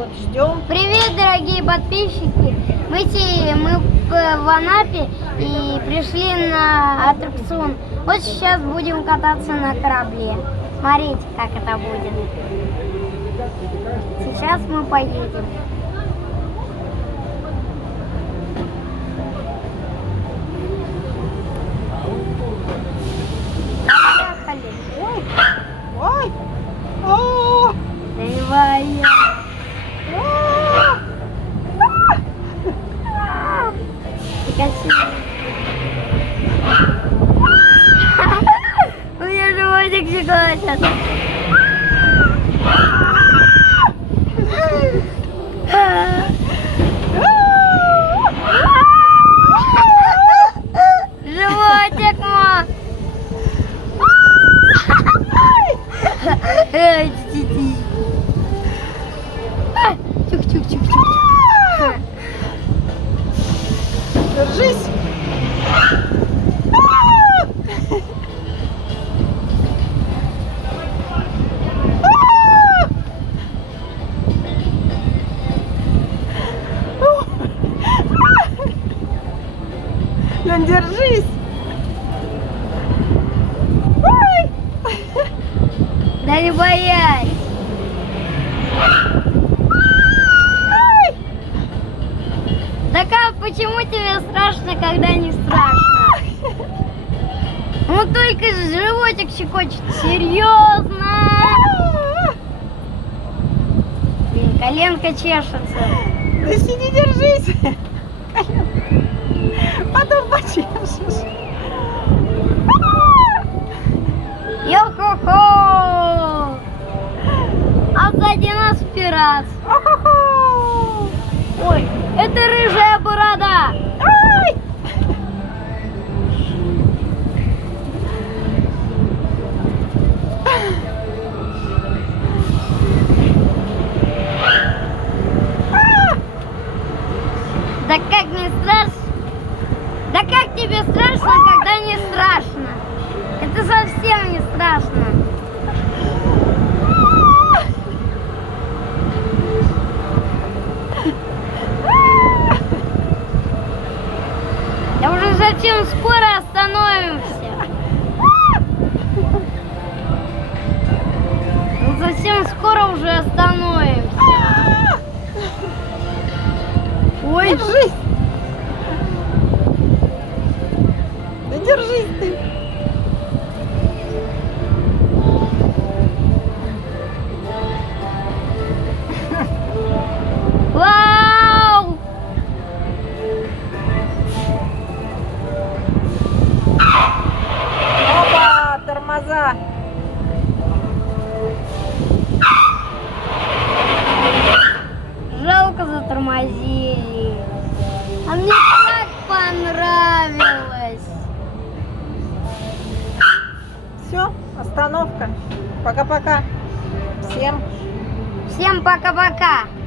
Вот, ждем. Привет, дорогие подписчики! Мы в Анапе и пришли на аттракцион. Вот сейчас будем кататься на корабле. Смотрите, как это будет. Сейчас мы поедем. Поехали. Ой, ой, о, Давай. У меня животик щекочет. Животик мой. Чук-чук-чук-чук. держись. Лен, держись. Ой. Да не боясь. Да как, почему тебе страшно, когда не страшно? Ну только животик щекочет. Серьезно? Блин, коленка чешется. Да сиди, держись. Потом почешешь. Йо-хо-хо! А сзади нас пират. О-хо-хо. Ой, это рыжая борода. Ай! Да как не страшно? Да как тебе страшно, когда не страшно? Это совсем не страшно. Да уже совсем скоро остановимся. Ну, совсем скоро уже остановимся. Ой, Держись. Да держись ты. вау! Опа, тормоза. Жалко затормозили. А мне так понравилось. Все, остановка. Пока-пока. Всем. Всем пока-пока.